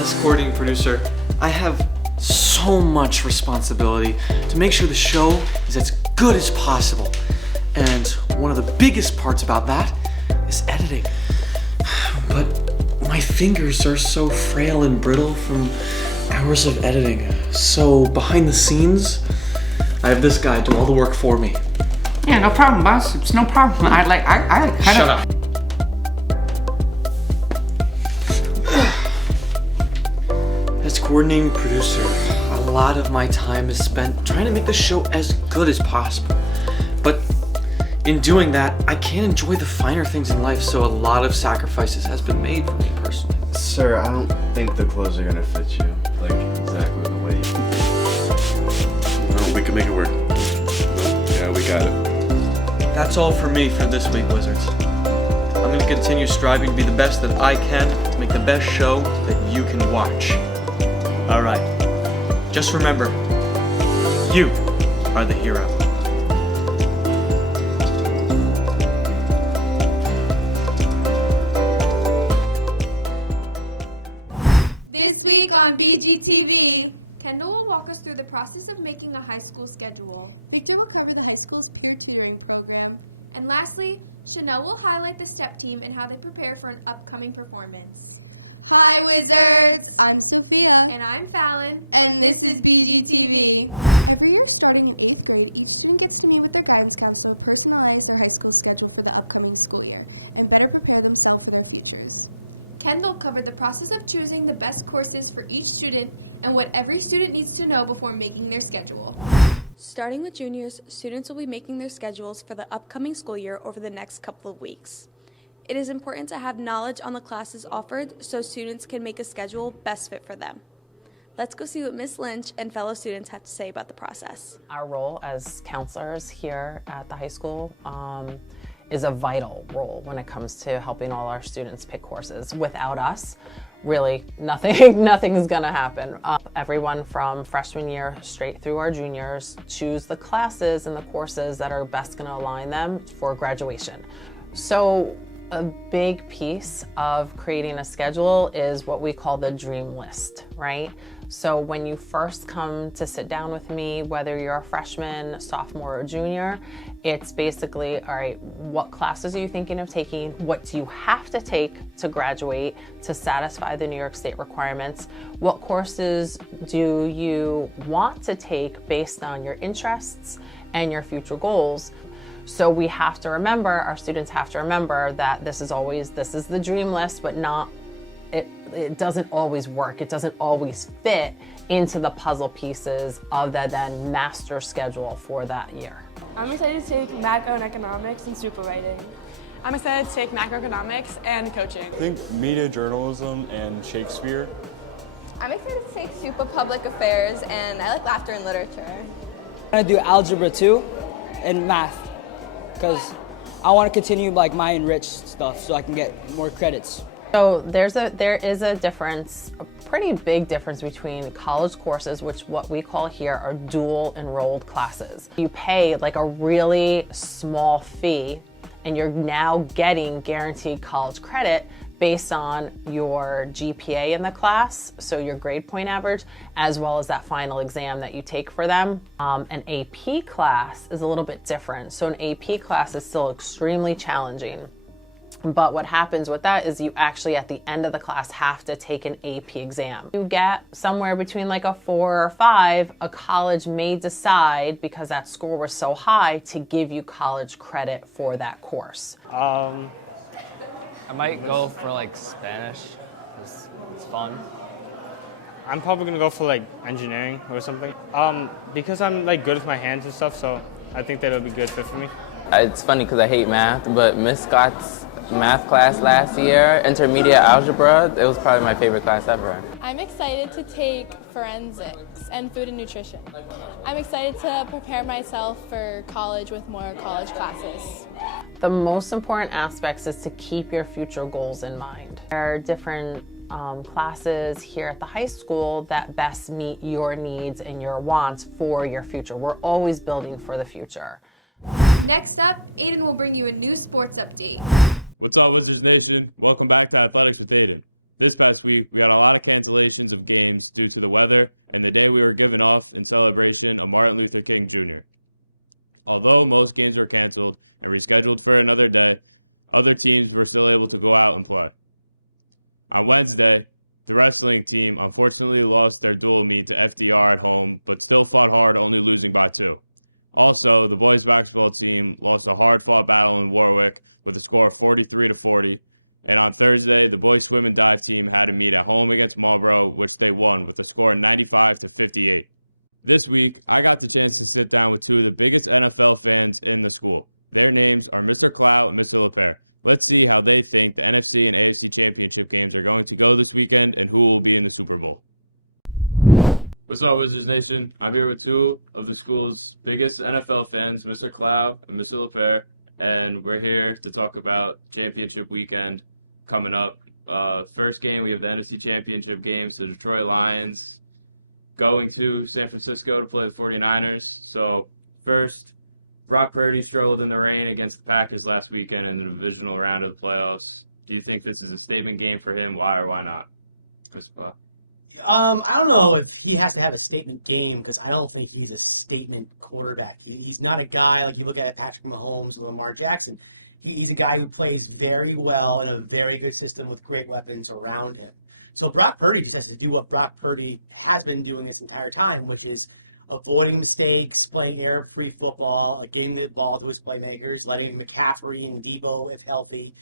As coordinating producer, I have so much responsibility to make sure the show is as good as possible. And one of the biggest parts about that is editing. But my fingers are so frail and brittle from hours of editing. So behind the scenes, I have this guy do all the work for me. Yeah, no problem, boss. It's no problem. Shut up. As coordinating producer, a lot of my time is spent trying to make the show as good as possible. But in doing that, I can't enjoy the finer things in life, so a lot of sacrifices has been made for me personally. Sir, I don't think the clothes are gonna fit you, like, exactly the way you... No, we can make it work. Yeah, we got it. That's all for me for this week, Wizards. I'm gonna continue striving to be the best that I can to make the best show that you can watch. Alright, just remember, you are the hero. This week on BGTV, Kendall will walk us through the process of making a high school schedule. Victor will cover the high school's peer tutoring program. And lastly, Chanel will highlight the STEP team and how they prepare for an upcoming performance. Hi, Wizards! I'm Sophia. And I'm Fallon. And this is BGTV. Every year starting in 8th grade, each student gets to meet with their guidance counselor to personalize their high school schedule for the upcoming school year and better prepare themselves for their futures. Kendall covered the process of choosing the best courses for each student and what every student needs to know before making their schedule. Starting with juniors, students will be making their schedules for the upcoming school year over the next couple of weeks. It is important to have knowledge on the classes offered so students can make a schedule best fit for them. Let's go see what Ms. Lynch and fellow students have to say about the process. Our role as counselors here at the high school is a vital role when it comes to helping all our students pick courses. Without us, really nothing's gonna happen. Everyone from freshman year straight through our juniors choose the classes and the courses that are best gonna align them for graduation. So a big piece of creating a schedule is what we call the dream list, right? So when you first come to sit down with me, whether you're a freshman, sophomore, or junior, it's basically, all right, what classes are you thinking of taking? What do you have to take to graduate to satisfy the New York State requirements? What courses do you want to take based on your interests and your future goals? So we have to remember, our students have to remember that this is the dream list, but it doesn't always work. It doesn't always fit into the puzzle pieces of the then master schedule for that year. I'm excited to take macroeconomics and super writing. I'm excited to take macroeconomics and coaching. I think media journalism and Shakespeare. I'm excited to take super public affairs, and I like laughter and literature. I'm gonna do algebra 2 and math, because I want to continue like my enriched stuff so I can get more credits. So there is a difference, a pretty big difference between college courses, which what we call here are dual enrolled classes. You pay like a really small fee and you're now getting guaranteed college credit based on your GPA in the class, so your grade point average, as well as that final exam that you take for them. An AP class is a little bit different. So an AP class is still extremely challenging. But what happens with that is you actually at the end of the class have to take an AP exam. You get somewhere between like a 4 or 5, a college may decide, because that score was so high, to give you college credit for that course. I might go for like Spanish, it's fun. I'm probably gonna go for like engineering or something. Because I'm like good with my hands and stuff, so I think that'll be a good fit for me. It's funny because I hate math, but Miss Scott's math class last year, intermediate algebra, it was probably my favorite class ever. I'm excited to take forensics and food and nutrition. I'm excited to prepare myself for college with more college classes. The most important aspects is to keep your future goals in mind. There are different classes here at the high school that best meet your needs and your wants for your future. We're always building for the future. Next up, Aiden will bring you a new sports update. What's up, Wizards Nation? Welcome back to Athletics with Aiden. This past week, we had a lot of cancellations of games due to the weather and the day we were given off in celebration of Martin Luther King Jr. Although most games were canceled and rescheduled for another day, other teams were still able to go out and play. On Wednesday, the wrestling team unfortunately lost their dual meet to FDR at home, but still fought hard, only losing by 2. Also, the boys basketball team lost a hard-fought battle in Warwick with a score of 43-40. And on Thursday, the boys swim and dive team had a meet at home against Marlboro, which they won with a score of 95-58. This week, I got the chance to sit down with 2 of the biggest NFL fans in the school. Their names are Mr. Cloud and Mr. LePere. Let's see how they think the NFC and AFC championship games are going to go this weekend and who will be in the Super Bowl. What's up, Wizards Nation? I'm here with 2 of the school's biggest NFL fans, Mr. Cloud and Mr. LePere, and we're here to talk about championship weekend coming up. First game, we have the NFC championship games, the Detroit Lions going to San Francisco to play the 49ers. So first, Brock Purdy struggled in the rain against the Packers last weekend in the divisional round of the playoffs. Do you think this is a statement game for him? Why or why not? Christopher. I don't know if he has to have a statement game because I don't think he's a statement quarterback. He's not a guy like you look at Patrick Mahomes or Lamar Jackson. He's a guy who plays very well in a very good system with great weapons around him. So Brock Purdy just has to do what Brock Purdy has been doing this entire time, which is avoiding mistakes, playing error-free football, getting the ball to his playmakers, letting McCaffrey and Debo, if healthy,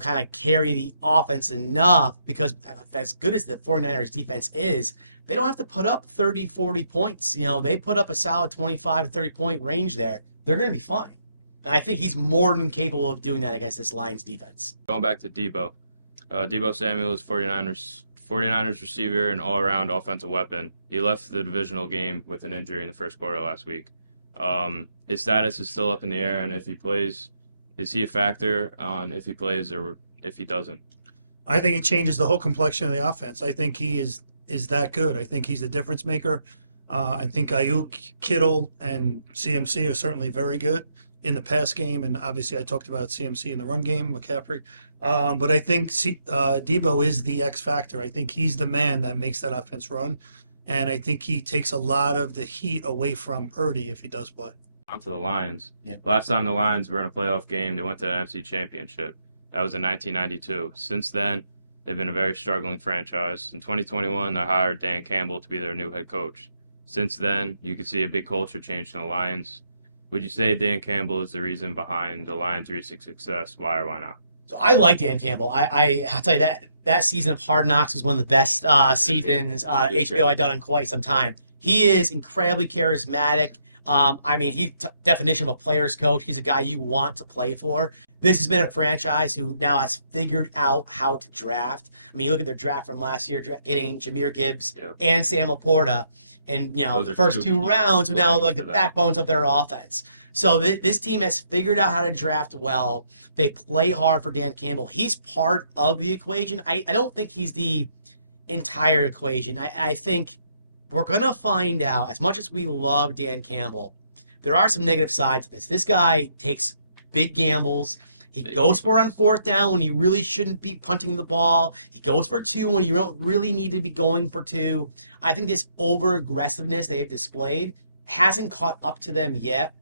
kind of carry the offense enough because as good as the 49ers defense is, they don't have to put up 30, 40 points. They put up a solid 25, 30-point range there. They're going to be fine. And I think he's more than capable of doing that against this Lions defense. Going back to Debo. Debo Samuel is 49ers receiver and all-around offensive weapon. He left the divisional game with an injury in the first quarter last week. His status is still up in the air, and if he plays, is he a factor on if he plays or if he doesn't? I think he changes the whole complexion of the offense. I think he is that good. I think he's a difference maker. I think Ayuk, Kittle, and CMC are certainly very good in the pass game, and obviously I talked about CMC in the run game, McCaffrey. But I think Debo is the X factor. I think he's the man that makes that offense run, and I think he takes a lot of the heat away from Purdy if he does play. On to the Lions. Yeah. Last time the Lions were in a playoff game, they went to the NFC Championship. That was in 1992. Since then, they've been a very struggling franchise. In 2021, they hired Dan Campbell to be their new head coach. Since then, you can see a big culture change in the Lions. Would you say Dan Campbell is the reason behind the Lions' recent success? Why or why not? So I like Dan Campbell. I'll tell you that season of Hard Knocks was one of the best seasons HBO I've done in quite some time. He is incredibly charismatic. He's the definition of a player's coach. He's a guy you want to play for. This has been a franchise who now has figured out how to draft. Look at the draft from last year, getting Jahmyr Gibbs and Sam Laporta. And, the first 2 rounds are now like the backbones of their offense. So this team has figured out how to draft well. They play hard for Dan Campbell. He's part of the equation. I don't think he's the entire equation. I think we're going to find out, as much as we love Dan Campbell, there are some negative sides to this. This guy takes big gambles. He goes for on 4th down when you really shouldn't be punching the ball. He goes for 2 when you don't really need to be going for 2. I think this over-aggressiveness they have displayed hasn't caught up to them yet.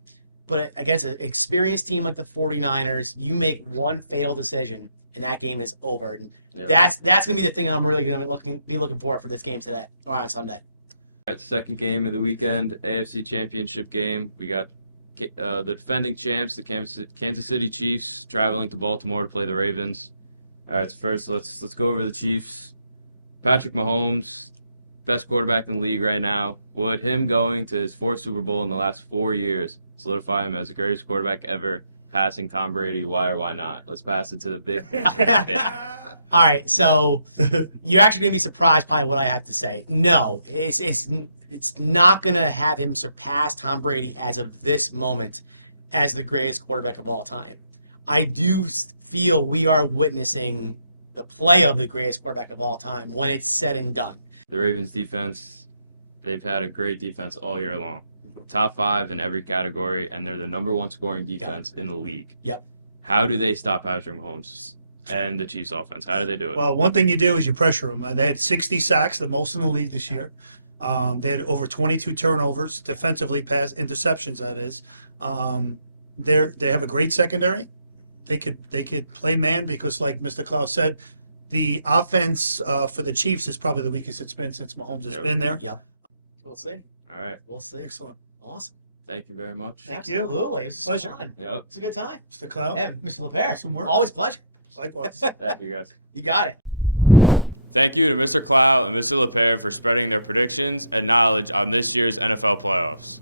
But against an experienced team like the 49ers, you make one failed decision, and that game is over. And that's going to be the thing I'm really going to be looking for this game today, or on Sunday. That second game of the weekend, AFC Championship game. We got the defending champs, the Kansas City Chiefs, traveling to Baltimore to play the Ravens. All right, so first let's go over the Chiefs. Patrick Mahomes, best quarterback in the league right now. Would him going to his 4th Super Bowl in the last 4 years solidify him as the greatest quarterback ever, passing Tom Brady? Why or why not? Let's pass it to the big. All right, so you're actually going to be surprised by what I have to say. No, it's not going to have him surpass Tom Brady as of this moment as the greatest quarterback of all time. I do feel we are witnessing the play of the greatest quarterback of all time when it's said and done. The Ravens defense, they've had a great defense all year long. Top 5 in every category, and they're the #1 scoring defense in the league. Yep. How do they stop Patrick Mahomes? and the Chiefs offense? How do they do it? Well, one thing you do is you pressure them. They had 60 sacks, the most in the league this year. They had over 22 turnovers, defensively pass interceptions. That is. They have a great secondary. They could play man because, like Mr. Klaus said, the offense for the Chiefs is probably the weakest it's been since Mahomes has been there. Yeah. We'll see. All right. We'll see. Excellent. Awesome. Thank you very much. Absolutely. It's a pleasure. Yep. It's a good time. Mr. Klaus. And Mr. LeVere, we're always pleasure. Likewise. Thank you, guys. You got it. Thank you to Mr. Clow and Mr. LeVere for spreading their predictions and knowledge on this year's NFL playoffs.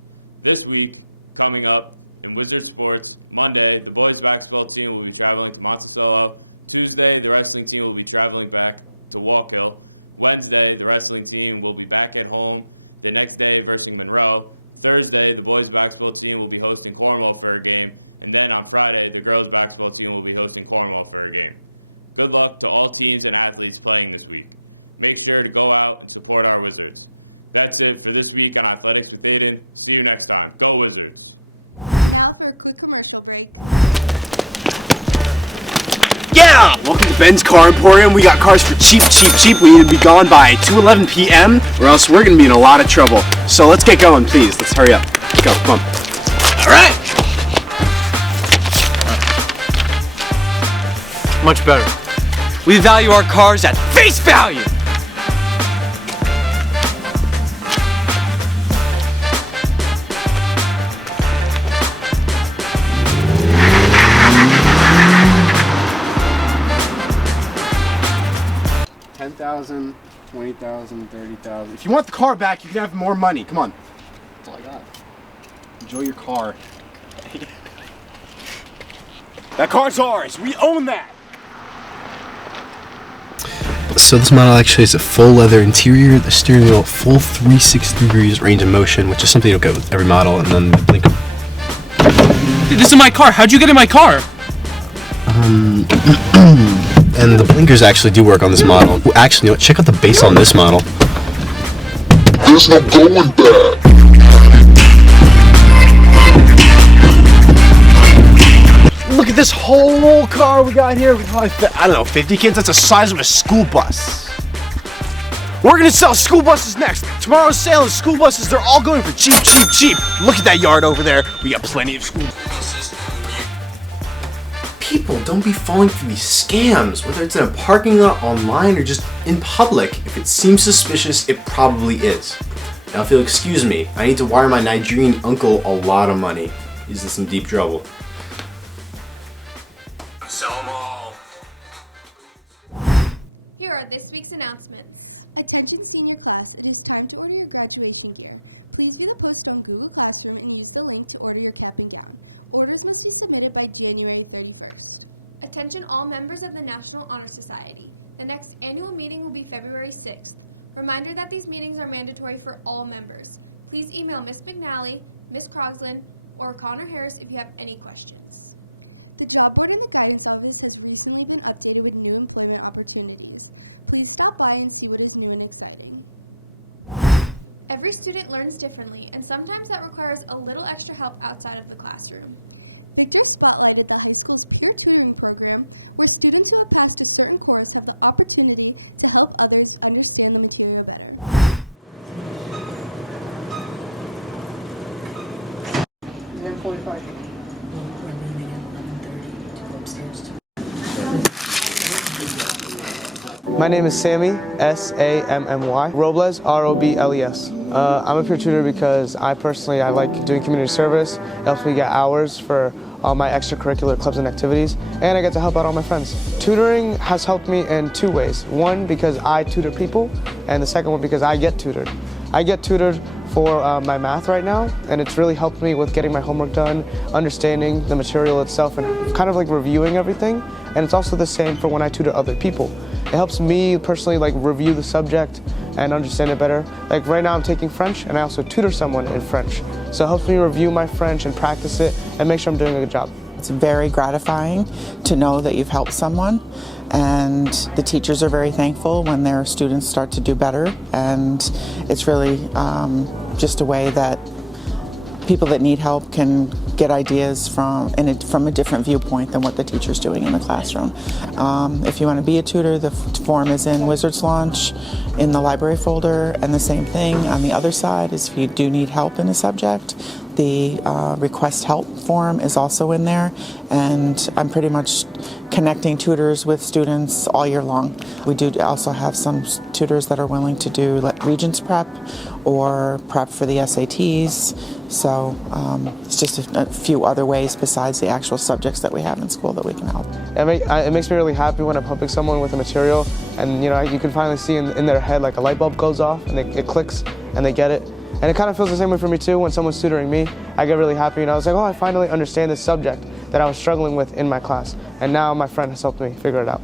This week, coming up in Wizard Sports, Monday, the boys basketball team will be traveling to Monticello. Tuesday, the wrestling team will be traveling back to Walk Hill. Wednesday, the wrestling team will be back at home. The next day, versus Monroe. Thursday, the boys basketball team will be hosting Cornwall for a game. And then on Friday, the girls basketball team will be hosting Cornwall for a game. Good luck to all teams and athletes playing this week. Make sure to go out and support our Wizards. That's it for this week on Athletics with Dayton. See you next time. Go Wizards! Now for a quick commercial break. Yeah! Welcome to Ben's Car Emporium. We got cars for cheap, cheap, cheap. We need to be gone by 2:11 p.m. or else we're going to be in a lot of trouble. So let's get going, please. Let's hurry up. Let's go. Come on. All right! Much better. We value our cars at face value. $10,000, $20,000, $30,000. If you want the car back, you can have more money. Come on. That's all I got. Enjoy your car. That car's ours. We own that. So this model actually has a full leather interior, the steering wheel, full 360 degrees range of motion, which is something you'll get with every model, and then the blinker. Dude, this is my car. How'd you get in my car? And the blinkers actually do work on this model. Well, actually, you know what? Check out the base on this model. There's no going back. Look at this whole car we got here. We probably fit, I don't know, 50 kids. That's the size of a school bus. We're gonna sell school buses next. Tomorrow's sale is school buses. They're all going for cheap, cheap, cheap. Look at that yard over there. We got plenty of school buses. People, don't be falling for these scams, whether it's in a parking lot, online, or just in public. If it seems suspicious, it probably is. Now, if you'll excuse me, I need to wire my Nigerian uncle a lot of money. He's in some deep trouble. Sell them all. Here are this week's announcements. Attention senior class, it is time to order your graduation gear. Please view the post on Google Classroom and use the link to order your cap and gown. Orders must be submitted by January 31st. Attention all members of the National Honor Society. The next annual meeting will be February 6th. Reminder that these meetings are mandatory for all members. Please email Ms. McNally, Ms. Crogslin, or Connor Harris if you have any questions. The job board in the guidance office has recently been updated with new employment opportunities. Please stop by and see what is new and exciting. Every student learns differently, and sometimes that requires a little extra help outside of the classroom. Victor spotlighted the high school's peer tutoring program, where students who have passed a certain course have the opportunity to help others understand the material better. 10:45. My name is Sammy, S-A-M-M-Y, Robles, R-O-B-L-E-S. I'm a peer tutor because I like doing community service. It helps me get hours for all my extracurricular clubs and activities, and I get to help out all my friends. Tutoring has helped me in two ways. One, because I tutor people, and the second one, because I get tutored. I get tutored for my math right now, and it's really helped me with getting my homework done, understanding the material itself, and kind of like reviewing everything. And it's also the same for when I tutor other people. It helps me personally like review the subject and understand it better. Like right now I'm taking French, and I also tutor someone in French. So it helps me review my French and practice it and make sure I'm doing a good job. It's very gratifying to know that you've helped someone, and the teachers are very thankful when their students start to do better, and it's really just a way that people that need help can get ideas from a different viewpoint than what the teacher's doing in the classroom. If you want to be a tutor, the form is in Wizards Launch in the library folder, and the same thing on the other side is if you do need help in a subject, the request help form is also in there, and I'm pretty much connecting tutors with students all year long. We do also have some tutors that are willing to do Regents prep or prep for the SATs, so it's just a few other ways besides the actual subjects that we have in school that we can help. It makes me really happy when I'm helping someone with a material, and you can finally see in their head like a light bulb goes off and it clicks and they get it. And it kind of feels the same way for me too when someone's tutoring me. I get really happy and I was like, oh, I finally understand this subject that I was struggling with in my class. And now my friend has helped me figure it out.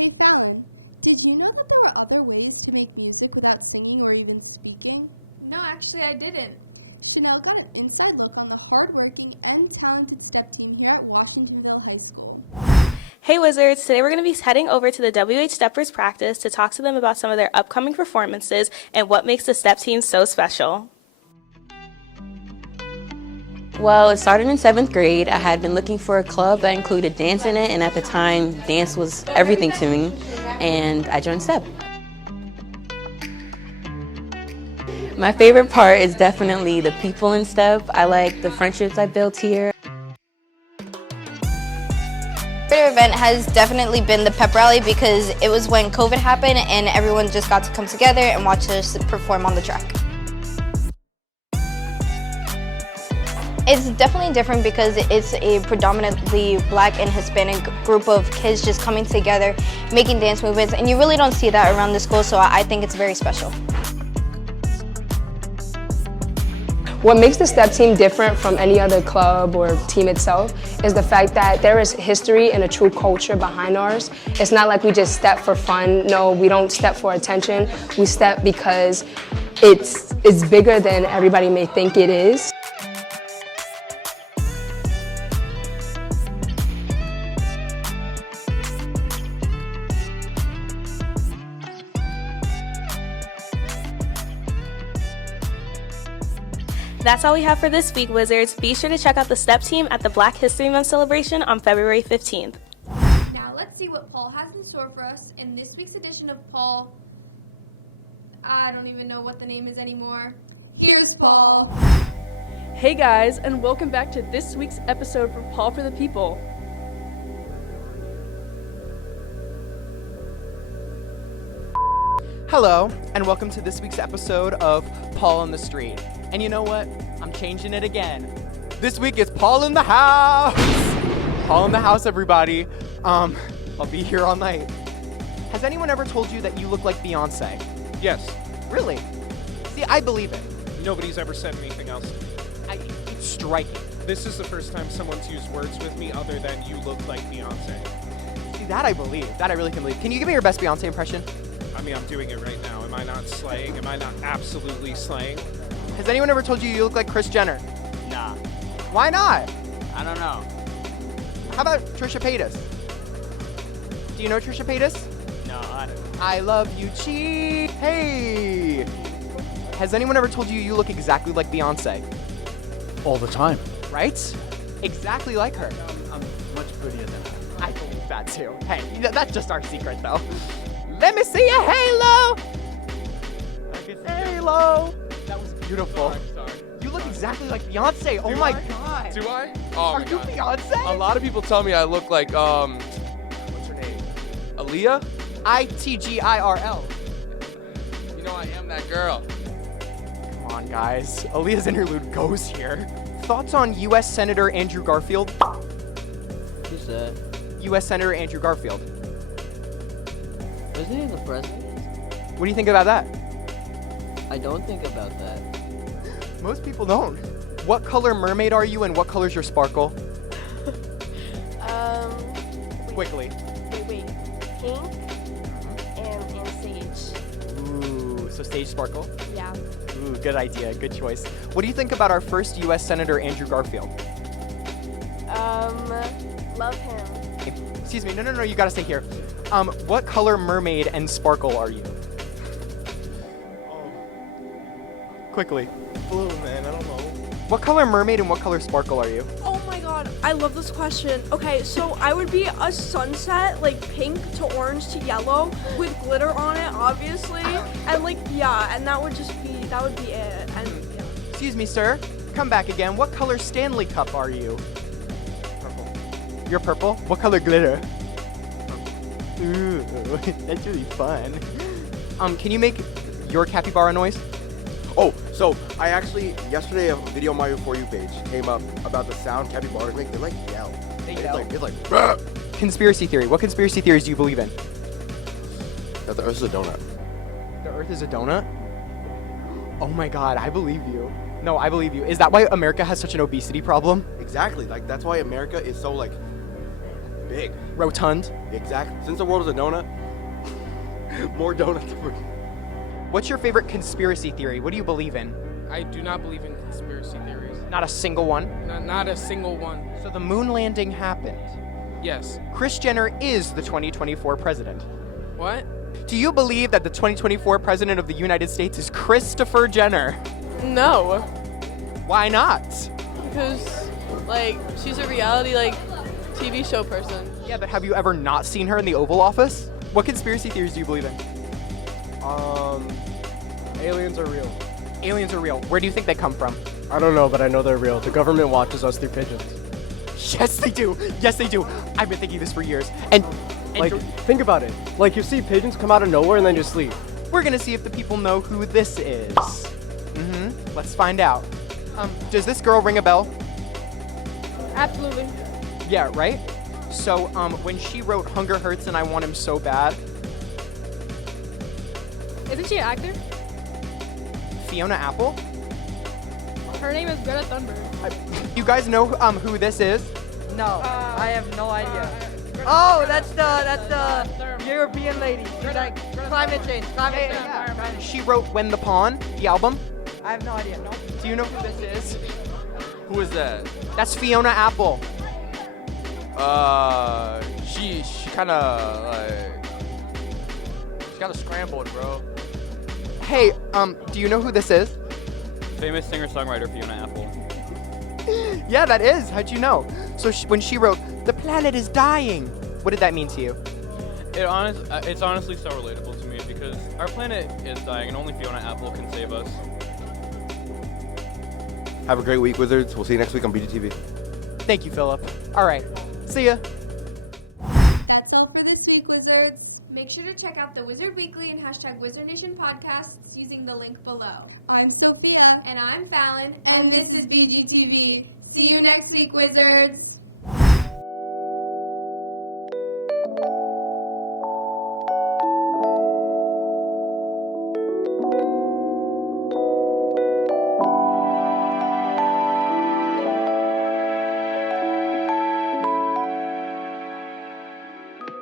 Hey Fallon, did you know that there were other ways to make music without singing or even speaking? No, actually I didn't. Chanel got an inside look on the hardworking and talented step team here at Washingtonville High School. Hey Wizards, today we're going to be heading over to the WH Steppers practice to talk to them about some of their upcoming performances and what makes the step team so special. Well, it started in 7th grade. I had been looking for a club that included dance in it, and at the time, dance was everything to me, and I joined STEP. My favorite part is definitely the people in STEP. I like the friendships I built here. My favorite event has definitely been the pep rally because it was when COVID happened and everyone just got to come together and watch us perform on the track. It's definitely different because it's a predominantly Black and Hispanic group of kids just coming together, making dance movements, and you really don't see that around the school, so I think it's very special. What makes the STEP team different from any other club or team itself is the fact that there is history and a true culture behind ours. It's not like we just step for fun. No, we don't step for attention. We step because it's bigger than everybody may think it is. That's all we have for this week, Wizards. Be sure to check out the STEP team at the Black History Month celebration on February 15th. Now let's see what Paul has in store for us in this week's edition of Paul. I don't even know what the name is anymore. Here's Paul. Hey guys, and welcome back to this week's episode for Paul for the People. Hello, and welcome to this week's episode of Paul on the Street. And you know what? I'm changing it again. This week it's Paul in the house! Paul in the house, everybody. I'll be here all night. Has anyone ever told you that you look like Beyonce? Yes. Really? See, I believe it. Nobody's ever said anything else. It's striking. This is the first time someone's used words with me other than you look like Beyonce. See, that I believe. That I really can believe. Can you give me your best Beyonce impression? I mean, I'm doing it right now. Am I not slaying? Am I not absolutely slaying? Has anyone ever told you you look like Kris Jenner? Nah. Why not? I don't know. How about Trisha Paytas? Do you know Trisha Paytas? No, I don't. I love you, Chi. Hey! Has anyone ever told you you look exactly like Beyonce? All the time. Right? Exactly like her. I'm much prettier than her. I believe that too. Hey, that's just our secret though. Let me see your halo! Halo! That was beautiful. Sorry. You look exactly like Beyonce. Oh my god. Do I? Oh Are my you God. Beyonce? A lot of people tell me I look like, what's her name? Aaliyah? ITGIRL. You know, I am that girl. Come on, guys. Aaliyah's interlude goes here. Thoughts on U.S. Senator Andrew Garfield? Who's that? U.S. Senator Andrew Garfield. Wasn't he the president? What do you think about that? I don't think about that. Most people don't. What color mermaid are you and what color's your sparkle? Quickly. Wait. Pink and sage. Ooh, so sage sparkle? Yeah. Ooh, good idea, good choice. What do you think about our first U.S. Senator Andrew Garfield? Love him. Excuse me, no, you gotta stay here. What color mermaid and sparkle are you? Quickly. Blue, man, I don't know. What color mermaid and what color sparkle are you? Oh my god, I love this question. Okay, so I would be a sunset, like pink to orange to yellow, with glitter on it, obviously. And like, yeah, and that would be it. And yeah. Excuse me, sir. Come back again. What color Stanley Cup are you? Purple. You're purple? What color glitter? Ooh, that's really fun. Can you make your capybara noise? Oh, so I actually, yesterday a video on my For You page came up about the sound capybaras make. They like yell. They It's yell? like, "Bruh!" Conspiracy theory. What conspiracy theories do you believe in? That the Earth is a donut. The Earth is a donut? Oh my god, I believe you. No, I believe you. Is that why America has such an obesity problem? Exactly. Like that's why America is so like big. Rotund? Exactly. Since the world is a donut, more donuts. What's your favorite conspiracy theory? What do you believe in? I do not believe in conspiracy theories. Not a single one? Not a single one. So the moon landing happened. Yes. Kris Jenner is the 2024 president. What? Do you believe that the 2024 president of the United States is Christopher Jenner? No. Why not? Because, like, she's a reality, like, TV show person. Yeah, but have you ever not seen her in the Oval Office? What conspiracy theories do you believe in? Aliens are real. Aliens are real. Where do you think they come from? I don't know, but I know they're real. The government watches us through pigeons. Yes, they do. Yes, they do. I've been thinking this for years. And Like, think about it. Like, you see pigeons come out of nowhere and then just leave. we're gonna see if the people know who this is. Let's find out. Does this girl ring a bell? Absolutely. Yeah, right? So, when she wrote Hunger Hurts and I Want Him So Bad, Isn't she an actor? Fiona Apple? Her name is Greta Thunberg. You guys know who this is? No, I have no idea. Oh, that's the European lady. She's like climate change. She wrote When the Pawn, the album. I have no idea. No. Do you know who this is? Who is that? That's Fiona Apple. She kind of like she's kind of scrambled, bro. Hey, do you know who this is? Famous singer-songwriter Fiona Apple. Yeah, that is. How'd you know? So when she wrote "The planet is dying," what did that mean to you? It's honestly so relatable to me because our planet is dying and only Fiona Apple can save us. Have a great week, Wizards. We'll see you next week on BGTV. Thank you, Philip. All right. See ya. That's all for this week, Wizards. Make sure to check out the Wizard Weekly and # Wizard Nation podcasts using the link below. I'm Sophia. And I'm Fallon. And this is BGTV. See you next week, Wizards.